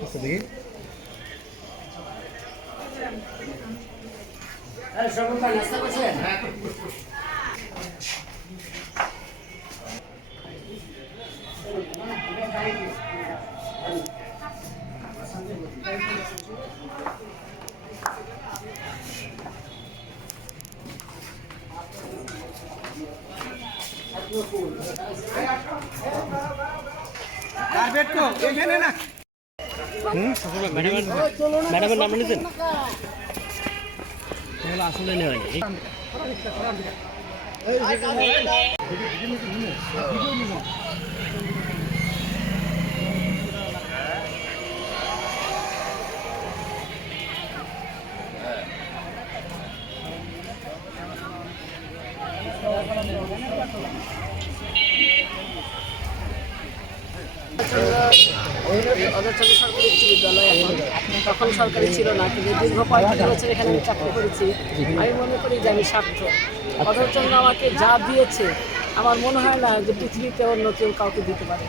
আচ্ছা দেখি কার্পেট তো এখানে না ম্যাডামের নাম নিতেন আসলে নেওয়া হয়নি অদরচন্দ্র সরকারি উচ্চ বিদ্যালয় এখন তখন সরকারি ছিল না কিন্তু দীর্ঘ পঁয়ত্রিশ বছর এখানে আমি চাকরি করেছি। আমি মনে করি যে আমি সার্থক অদরচন্দ্র আমাকে যা দিয়েছে আমার মনে হয় না যে পৃথিবীতে অন্য কেউ কাউকে দিতে পারে।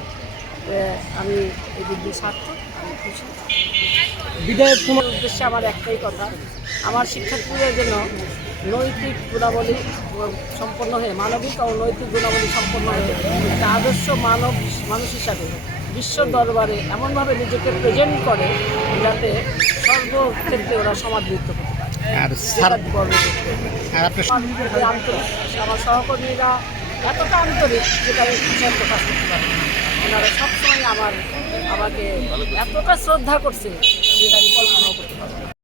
আমি এই দিক দিয়ে সার্থক আমি খুশি। বিদায়ের উদ্দেশ্যে আমার একটাই কথা আমার শিক্ষার্থীদের জন্য নৈতিক গুণাবলী সম্পন্ন হয়ে মানবিক ও নৈতিক গুণাবলী সম্পন্ন হয়ে একটা আদর্শ মানব মানুষ হিসাবে বিশ্ব দরবারে এমনভাবে নিজেকে প্রেজেন্ট করে যাতে সর্বক্ষেত্রে ওরা সমাদৃত করতে পারে। আর করতে আমার সহকর্মীরা এতটা আন্তরিক যেটা আমি প্রকাশ করতে পারি না। ওনারা সবসময় আমার আমাকে এতটা শ্রদ্ধা করছে যেটা আমি